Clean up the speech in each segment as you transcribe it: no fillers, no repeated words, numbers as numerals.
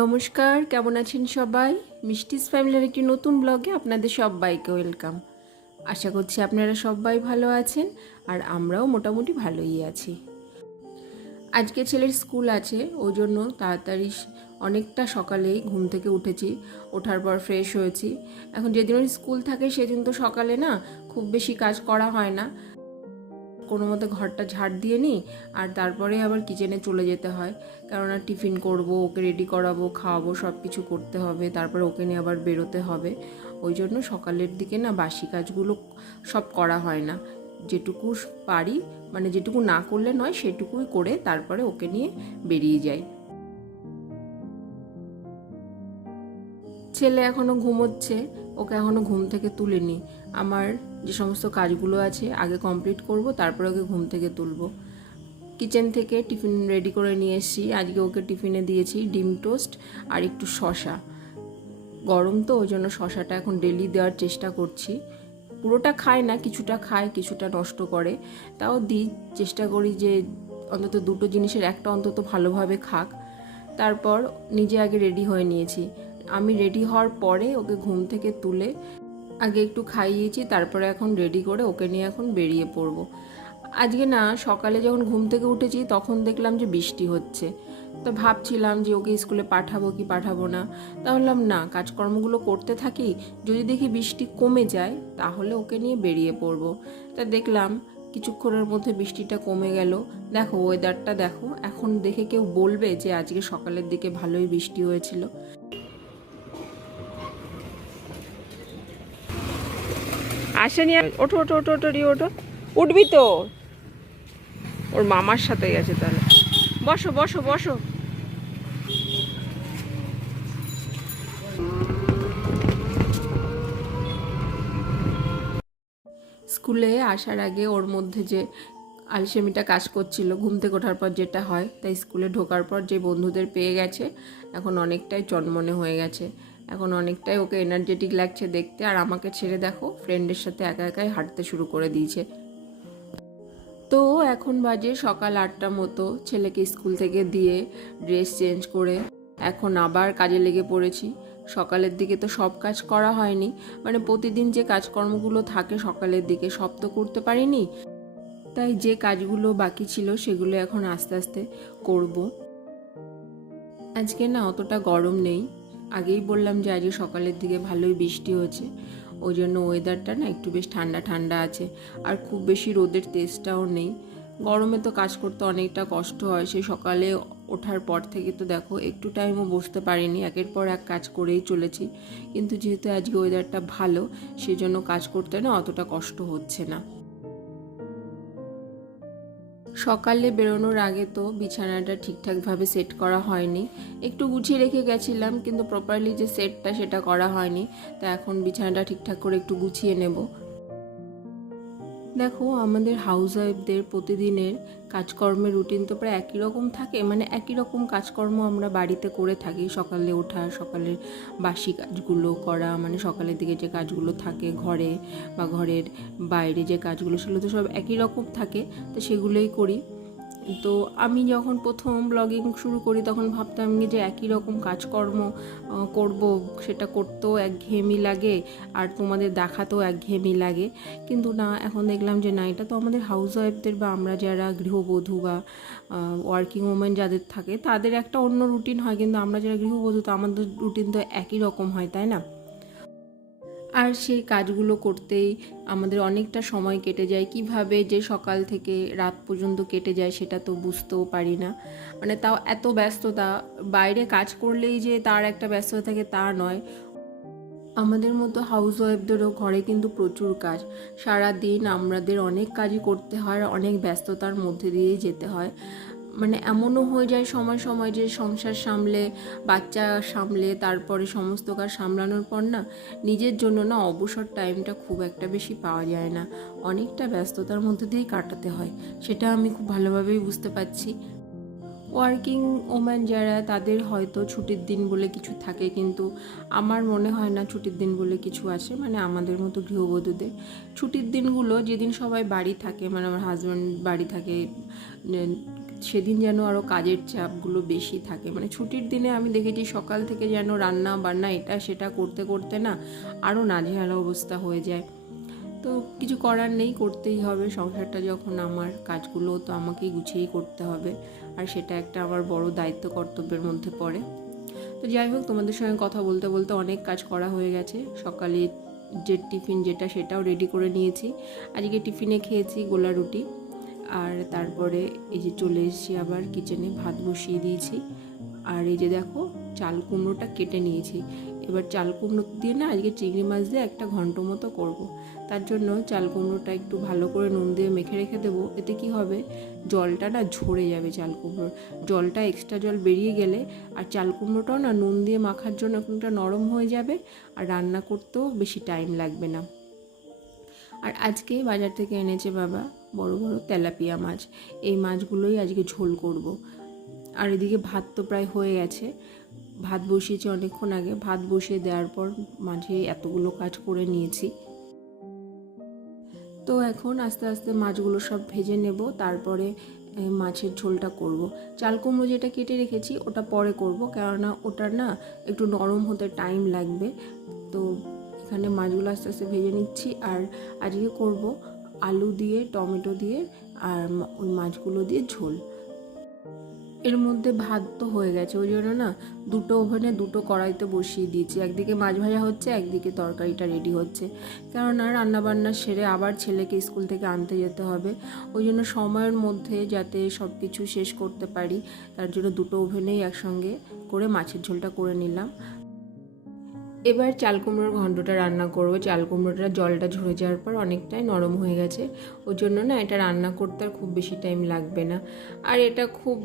নমস্কার, কেমন আছেন সবাই? মিষ্টিস ফ্যামিলির একটি নতুন ব্লগে আপনাদের সবাইকে ওয়েলকাম। আশা করছি আপনারা সবাই ভালো আছেন আর আমরাও মোটামুটি ভালোই আছি। আজকে ছেলের স্কুল আছে, ওই জন্য তাড়াতাড়ি অনেকটা সকালেই ঘুম থেকে উঠেছি। ওঠার পর ফ্রেশ হয়েছি। এখন যেদিন ওর স্কুল থাকে সেদিন তো সকালে না খুব বেশি কাজ করা হয় না, কোনো মতো ঘরটা ঝাড় দিয়ে নিই আর তারপরে আবার কিচেনে চলে যেতে হয়, কেননা টিফিন করব, ওকে রেডি করাবো, খাওয়াবো, সব কিছু করতে হবে, তারপরে ওকে নিয়ে আবার বেরোতে হবে। ওই জন্য সকালের দিকে না বাসি কাজগুলো সব করা হয় না, যেটুকু পারি মানে যেটুকু না করলে নয় সেটুকুই করে তারপরে ওকে নিয়ে বেরিয়ে যাই। ছেলে এখনও ঘুমোচ্ছে, ওকে এখনও ঘুম থেকে তুলিনি। আমার যে সমস্ত কাজগুলো আছে আগে কমপ্লিট করব, তারপরে ওকে ঘুম থেকে তুলবো। কিচেন থেকে টিফিন রেডি করে নিয়ে এসেছি। আজকে ওকে টিফিনে দিয়েছি ডিম টোস্ট আর একটু শশা। গরম তো ওই জন্য শশাটা এখন ডেলি দেওয়ার চেষ্টা করছি। পুরোটা খায় না, কিছুটা খায়, কিছুটা নষ্ট করে, তাও দিই, চেষ্টা করি যে অন্তত দুটো জিনিসের একটা অন্তত ভালোভাবে খাক। তারপর নিজে আগে রেডি হয়ে নিয়েছি। আমি রেডি হওয়ার পরে ওকে ঘুম থেকে তুলে আগে একটু খাইয়েছি, তারপরে এখন রেডি করে ওকে নিয়ে এখন বেরিয়ে পড়ব। আজকে না সকালে যখন ঘুম থেকে উঠেছি তখন দেখলাম যে বৃষ্টি হচ্ছে, তো ভাবছিলাম যে ওকে স্কুলে পাঠাবো কি পাঠাবো না। তাহলে না, কাজকর্মগুলো করতে থাকি, যদি দেখি বৃষ্টি কমে যায় তাহলে ওকে নিয়ে বেরিয়ে পড়বো। তা দেখলাম কিছুক্ষণের মধ্যে বৃষ্টিটা কমে গেল। দেখো ওয়েদারটা দেখো, এখন দেখে কেউ বলবে যে আজকে সকালের দিকে ভালোই বৃষ্টি হয়েছিল। আসেনি, ওঠো ওঠো ওঠো ওঠো রিও ওঠো, উঠবি তো? ওর মামার সাথে গেছে, তাহলে বসো বসো বসো। স্কুলে আসার আগে ওর মধ্যে যে আলসেমিটা কাজ করছিল, ঘুম থেকে ওঠার পর যেটা হয়, তাই স্কুলে ঢোকার পর যে বন্ধুদের পেয়ে গেছে এখন অনেকটাই চনমনে হয়ে গেছে। এখন অনেকটাই ওকে এনার্জেটিক লাগছে দেখতে, আর আমাকে ছেড়ে দেখো ফ্রেন্ডের সাথে একা একাই হাঁটতে শুরু করে দিয়েছে। তো এখন বাজে সকাল 8টার মতো, ছেলেকে স্কুল থেকে দিয়ে ড্রেস চেঞ্জ করে এখন আবার কাজে লেগে পড়েছি। সকালের দিকে তো সব কাজ করা হয়নি, মানে প্রতিদিন যে কাজকর্মগুলো থাকে সকালের দিকে সব তো করতে পারিনি, তাই যে কাজগুলো বাকি ছিল সেগুলো এখন আস্তে আস্তে করব। আজকে না অতটা গরম নেই, আগেই বললাম যে আজকে সকালের দিকে ভালোই বৃষ্টি হয়েছে, ওই জন্য ওয়েদারটা না একটু বেশ ঠান্ডা ঠান্ডা আছে, আর খুব বেশি রোদের তেজটাও নেই। গরমে তো কাজ করতে অনেকটা কষ্ট হয়, সেই সকালে ওঠার পর থেকে তো দেখো একটু টাইমও বসতে পারিনি, একের পর এক কাজ করেই চলেছি। কিন্তু যেহেতু আজকে ওয়েদারটা ভালো, সেজন্য কাজ করতে না অতটা কষ্ট হচ্ছে না। সকালে বেরোনোর আগে তো বিছানাটা ঠিকঠাকভাবে সেট করা হয়নি, একটু গুছিয়ে রেখে গেছিলাম, কিন্তু প্রপারলি যে সেটটা সেটা করা হয়নি। তা এখন বিছানাটা ঠিকঠাক করে একটু গুছিয়ে নেব। দেখো আমাদের হাউস ওয়াইফদের প্রতিদিনের কাজকর্মের রুটিন তো প্রায় একই রকম থাকে, মানে একই রকম কাজকর্ম আমরা বাড়িতে করে থাকি। সকালে ওঠা, সকালের বাসি কাজগুলো করা, মানে সকালের দিকে যে কাজগুলো থাকে ঘরে বা ঘরের বাইরে যে কাজগুলো, সেগুলো তো সব একই রকম থাকে, তো সেগুলোই করি। তো আমি যখন প্রথম ব্লগিং শুরু করি তখন ভাবতাম যে একই রকম কাজকর্ম করব, সেটা করতেও একঘেয়েমি লাগে আর তোমাদের দেখাতেও একঘেয়েমি লাগে। কিন্তু না, এখন দেখলাম যে না, এটা তো আমাদের হাউস ওয়াইফদের বা আমরা যারা গৃহবধূ বা ওয়ার্কিং ওমেন যাদের থাকে তাদের একটা অন্য রুটিন হয়, কিন্তু আমরা যারা গৃহবধূ তো আমাদের রুটিন তো একই রকম হয়, তাই না? আর সেই কাজগুলো করতেই আমাদের অনেকটা সময় কেটে যায়, কিভাবে যে সকাল থেকে রাত পর্যন্ত কেটে যায় সেটা তো বুঝতেও পারি না। মানে তাও এত ব্যস্ততা, বাইরে কাজ করলেই যে তার একটা ব্যস্ততা থাকে তা নয়, আমাদের মতো হাউস ওয়াইফদেরও ঘরে কিন্তু প্রচুর কাজ। সারা দিন আমাদের অনেক কাজই করতে হয়, অনেক ব্যস্ততার মধ্যে দিয়েই যেতে হয়। মানে এমনও হয়ে যায় সময় সময় যে সংসার সামলে, বাচ্চা সামলে, তারপরে সমস্ত কাজ সামলানোর পর না নিজের জন্য না অবসর টাইমটা খুব একটা বেশি পাওয়া যায় না, অনেকটা ব্যস্ততার মধ্যে দিয়েই কাটাতে হয়। সেটা আমি খুব ভালোভাবেই বুঝতে পারছি। ওয়ার্কিং ওম্যান যারা, তাদের হয়তো ছুটির দিন বলে কিছু থাকে, কিন্তু আমার মনে হয় না ছুটির দিন বলে কিছু আছে। মানে আমাদের মতো গৃহবধূদের ছুটির দিনগুলো, যেদিন সবাই বাড়ি থাকে, মানে আমার হাজব্যান্ড বাড়ি থাকে, সেদিন যেন আরও কাজের চাপগুলো বেশি থাকে। মানে ছুটির দিনে আমি দেখেছি সকাল থেকে যেন রান্না বান্না এটা সেটা করতে করতে না আরও নাজেহাল অবস্থা হয়ে যায়। তো কিছু করার নেই, করতেই হবে। সংসারটা যখন আমার, কাজগুলো তো আমাকেই গুছিয়েই করতে হবে, আর সেটা একটা আমার বড় দায়িত্ব, কর্তব্যের মধ্যে পড়ে। তো যাই হোক, তোমাদের সঙ্গে কথা বলতে বলতে অনেক কাজ করা হয়ে গেছে। সকালে যে টিফিন যেটা, সেটাও রেডি করে নিয়েছি। আজকে টিফিনে খেয়েছি গোলা রুটি, আর তারপরে এই যে চলে এসেছি আবার কিচেনে, ভাত বসিয়ে দিয়েছি। আর এই যে দেখো, চাল কুমড়োটা কেটে নিয়েছি। এবার চাল কুমড়ো দিয়ে না আজকে চিংড়ি মাছ দিয়ে একটা ঘন্ট মতো করব। তার জন্য চাল কুমড়োটা একটু ভালো করে নুন দিয়ে মেখে রেখে দেবো। এতে কি হবে, জলটা না ঝরে যাবে, চাল কুমড়োর জলটা, এক্সট্রা জল বেরিয়ে গেলে, আর চাল কুমড়োটাও না নুন দিয়ে মাখার জন্য একটু নরম হয়ে যাবে, আর রান্না করতেও বেশি টাইম লাগবে না। আর আজকে বাজার থেকে এনেছে বাবা বড় বড় তেলাপিয়া মাছ। এই মাছগুলোই আজকে ঝোল করব। আর এদিকে ভাত তো প্রায় হয়ে গেছে, ভাত বসিয়েছি অনেকক্ষণ আগে। ভাত বসিয়ে দেওয়ার পর মাঝে এতগুলো কাজ করে নিয়েছি। তো এখন আস্তে আস্তে মাছগুলো সব ভেজে নেব, তারপরে মাছের ঝোলটা করব। চাল কুমড়ো যেটা কেটে রেখেছি ওটা পরে করব, কেননা ওটা না একটু নরম হতে টাইম লাগবে। তো এখানে মাছগুলো আস্তে আস্তে ভেজে নিচ্ছি। আর আজকে করব আলু দিয়ে, টমেটো দিয়ে, আর ওই মাছগুলো দিয়ে ঝোল। এর মধ্যে ভাত তো হয়ে গেছে, ওই জন্য না দুটো ওভেনে দুটো কড়াইতে বসিয়ে দিয়েছি। একদিকে মাছ ভাজা হচ্ছে, একদিকে তরকারিটা রেডি হচ্ছে, কেননা রান্নাবান্না সেরে আবার ছেলেকে স্কুল থেকে আনতে যেতে হবে। ওই জন্য সময়ের মধ্যে যাতে সব কিছু শেষ করতে পারি, তার জন্য দুটো ওভেনেই একসঙ্গে করে মাছের ঝোলটা করে নিলাম। এবার চাল কুমড়োর ঘন্টটা রান্না করব। চাল কুমড়োটা জলটা ঝরে যাওয়ার পর অনেকটাই নরম হয়ে গেছে, ওই জন্য না এটা রান্না করতে আর খুব বেশি টাইম লাগবে না। আর এটা খুব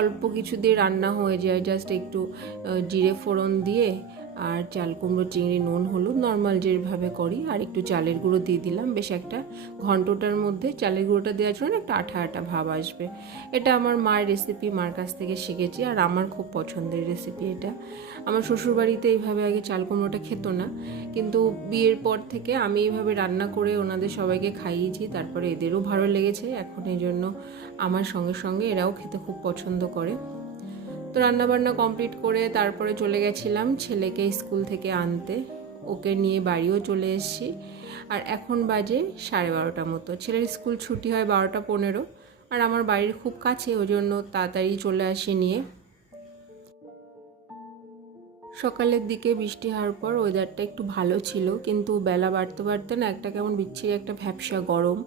অল্প কিছু দিয়ে রান্না হয়ে যায়, জাস্ট একটু জিরে ফোড়ন দিয়ে, আর চাল কুমড়ো, চিংড়ি, নুন, হলুদ নর্মাল যেভাবে করি, আর একটু চালের গুঁড়ো দিয়ে দিলাম। বেশ একটা ঘন্টটার মধ্যে চালের গুঁড়োটা দেওয়ার জন্য একটা আঠা আঠা ভাব আসবে। এটা আমার মায়ের রেসিপি, মার কাছ থেকে শিখেছি, আর আমার খুব পছন্দের রেসিপি এটা। আমার শ্বশুরবাড়িতে এইভাবে আগে চাল কুমড়োটা খেত না, কিন্তু বিয়ের পর থেকে আমি এইভাবে রান্না করে ওনাদের সবাইকে খাইয়েছি, তারপরে এদেরও ভালো লেগেছে। এখন এই জন্য আমার সঙ্গে সঙ্গে এরাও খেতে খুব পছন্দ করে। তো রান্নাবান্না কমপ্লিট করে তারপরে চলে গেছিলাম ছেলেকে স্কুল থেকে আনতে। ওকে নিয়ে বাড়িও চলে এসেছি। আর এখন বাজে 12:30 মতো। ছেলের স্কুল ছুটি হয় 12:15, আর আমার বাড়ির খুব কাছে, ওই জন্য তাড়াতাড়ি চলে আসি নিয়ে। সকালের দিকে বৃষ্টি হওয়ার পর ওয়েদারটা একটু ভালো ছিল, কিন্তু বেলা বাড়তে বাড়তে না একটা কেমন বিচ্ছিরি একটা ভ্যাপসা গরম।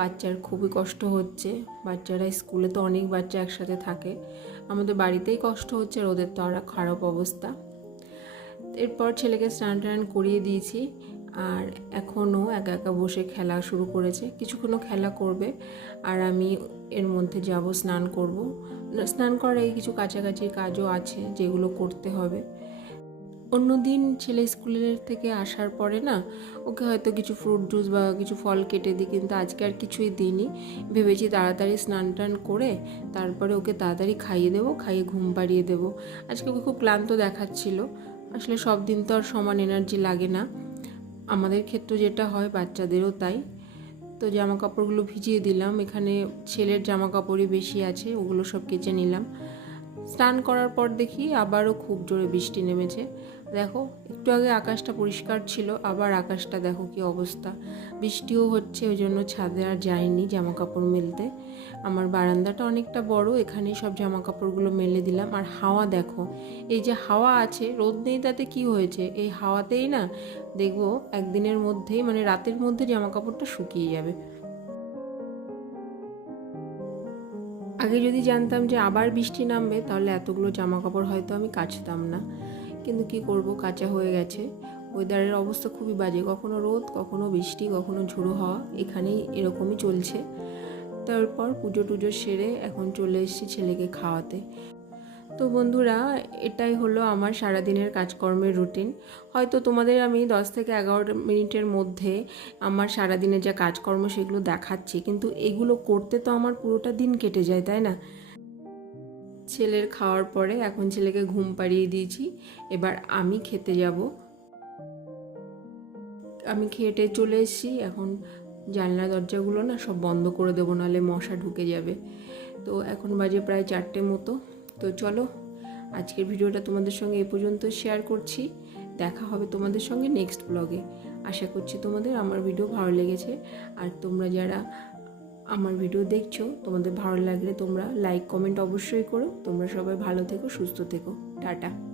বাচ্চার খুবই কষ্ট হচ্ছে। বাচ্চারা স্কুলে তো অনেক বাচ্চা একসাথে থাকে, আমাদের বাড়িতেই কষ্ট হচ্ছে, আর ওদের তো আর খারাপ অবস্থা। এরপর ছেলেকে স্নান টান করিয়ে দিয়েছি, আর এখনও একা একা বসে খেলা শুরু করেছে। কিছুক্ষণও খেলা করবে, আর আমি এর মধ্যে যাব স্নান করব। স্নান করার আগে কিছু কাছাকাছি কাজও আছে যেগুলো করতে হবে। অন্যদিন ছেলে স্কুলের থেকে আসার পরে না ওকে হয়তো কিছু ফ্রুট জুস বা কিছু ফল কেটে দিই, কিন্তু আজকে আর কিছুই দিইনি। ভেবেছি তাড়াতাড়ি স্নান টান করে তারপরে ওকে তাড়াতাড়ি খাইয়ে দেবো, খাইয়ে ঘুম পাড়িয়ে দেবো। আজকে ওকে খুব ক্লান্ত দেখাচ্ছিল। আসলে সব দিন তো আর সমান এনার্জি লাগে না, আমাদের ক্ষেত্রে যেটা হয় বাচ্চাদেরও তাই। তো জামা কাপড়গুলো ভিজিয়ে দিলাম, এখানে ছেলের জামা কাপড়ই বেশি আছে, ওগুলো সব কেচে নিলাম। স্নান করার পর দেখি আবারও খুব জোরে বৃষ্টি নেমেছে। দেখো, একটু আগে আকাশটা পরিষ্কার ছিল, আবার আকাশটা দেখো কি অবস্থা। বৃষ্টিও হচ্ছে, ওই জন্য ছাদে আর যাইনি জামা কাপড় মেলতে। আমার বারান্দাটা অনেকটা বড়, এখানেই সব জামা কাপড়গুলো মেলে দিলাম। আর হাওয়া দেখো, এই যে হাওয়া আছে, রোদ নেই তাতে কি হয়েছে, এই হাওয়াতেই না দেখবো একদিনের মধ্যেই, মানে রাতের মধ্যে জামা কাপড়টা শুকিয়ে যাবে। আগে যদি জানতাম যে আবার বৃষ্টি নামবে, তাহলে এতগুলো জামা কাপড় হয়তো আমি কাচতাম না, কিন্তু কি করব, কাচা হয়ে গেছে। ওয়েদারের অবস্থা খুবই বাজে, কখনো রোদ, কখনো বৃষ্টি, কখনো ঝোড়ো হাওয়া, এখানেই এরকমই চলছে। তারপর পুজো টুজো সেরে এখন চলে এসেছি ছেলেকে খাওয়াতে। তো বন্ধুরা, এটাই হলো আমার সারাদিনের কাজকর্মের রুটিন। হয়তো তোমাদের আমি 10 থেকে 11 মিনিটের মধ্যে আমার সারাদিনের যা কাজকর্ম সেগুলো দেখাচ্ছি, কিন্তু এগুলো করতে তো আমার পুরোটা দিন কেটে যায়, তাই না? ছেলের খাওয়ার পরে এখন ছেলেকে ঘুম পাড়িয়ে দিয়েছি, এবার আমি খেতে যাব। আমি খেটে চলে এসেছি, এখন জানলা দরজাগুলো না সব বন্ধ করে দেবো, নাহলে মশা ঢুকে যাবে। তো এখন বাজে প্রায় 4টে মতো। তো চলো, আজকের ভিডিওটা তোমাদের সঙ্গে এ পর্যন্ত শেয়ার করছি। দেখা হবে তোমাদের সঙ্গে নেক্সট ব্লগে। আশা করছি তোমাদের আমার ভিডিও ভালো লেগেছে। আর তোমরা যারা আমার ভিডিও দেখছো, তোমাদের ভালো লাগলে তোমরা লাইক কমেন্ট অবশ্যই করো। তোমরা সবাই ভালো থেকো, সুস্থ থেকো। টাটা।